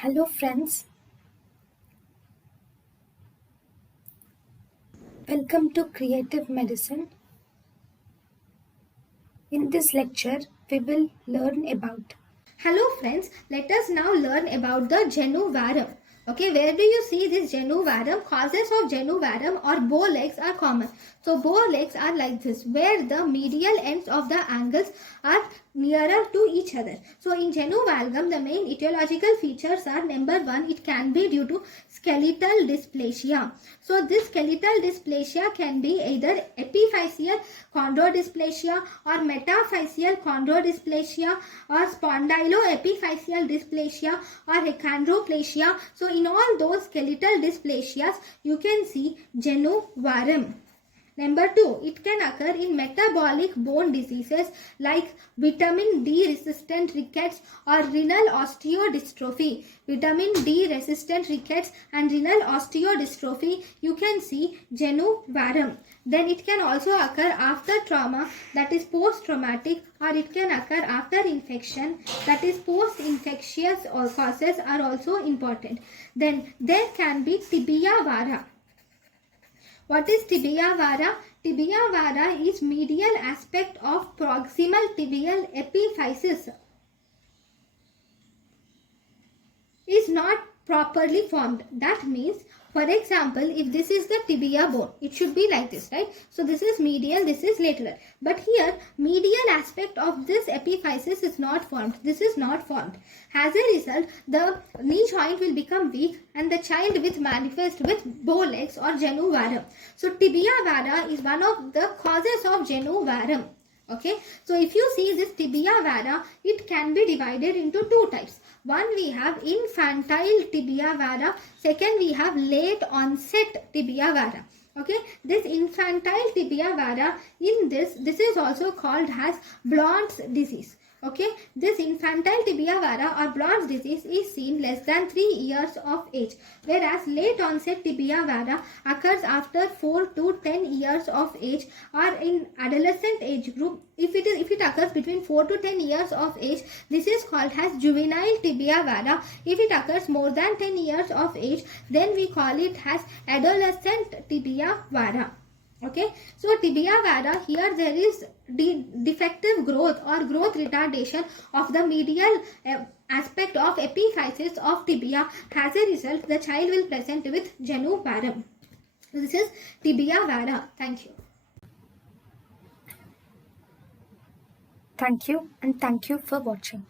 Hello friends, welcome to Creative Medicine. In this lecture, we will learn about. Hello friends, let us now learn about the genu varum. Okay, where do you see this genu varum? Causes of genu varum or bow legs are common. So bow legs are like this, where the medial ends of the angles are nearer to each other. So in genu valgum, the main etiological features are: number one, it can be due to skeletal dysplasia. So this skeletal dysplasia can be either epiphyseal chondrodysplasia or metaphyseal chondrodysplasia or spondyloepiphyseal dysplasia or achondroplasia. So in all those skeletal dysplasias, you can see genu varum. Number two, it can occur in metabolic bone diseases like vitamin D resistant rickets or renal osteodystrophy. Vitamin D resistant rickets and renal osteodystrophy, you can see genu varum. Then it can also occur after trauma, that is post-traumatic, or it can occur after infection, that is post-infectious causes are also important. Then there can be tibia vara. What is tibia vara? Tibia vara is medial aspect of proximal tibial epiphysis is not properly formed. That means, for example, if this is the tibia bone, it should be like this, right? So this is medial, this is lateral. But here, medial aspect of this epiphysis is not formed. This is not formed. As a result, the knee joint will become weak and the child will manifest with bow legs or genu varum. So tibia vara is one of the causes of genu varum. Okay, so if you see this tibia vara, it can be divided into two types. One, we have infantile tibia vara. Second, we have late onset tibia vara. Okay, this infantile tibia vara, in this is also called as Blount's disease. Okay, this infantile tibia vara or Blount's disease is seen less than 3 years of age, whereas late onset tibia vara occurs after 4 to 10 years of age, or in adolescent age group. If it occurs between 4 to 10 years of age, this is called as juvenile tibia vara. If it occurs more than 10 years of age, then we call it as adolescent tibia vara. Okay, so tibia vara, here there is defective growth or growth retardation of the medial aspect of epiphysis of tibia. As a result, the child will present with genu varum. This is tibia vara. Thank you. Thank you and thank you for watching.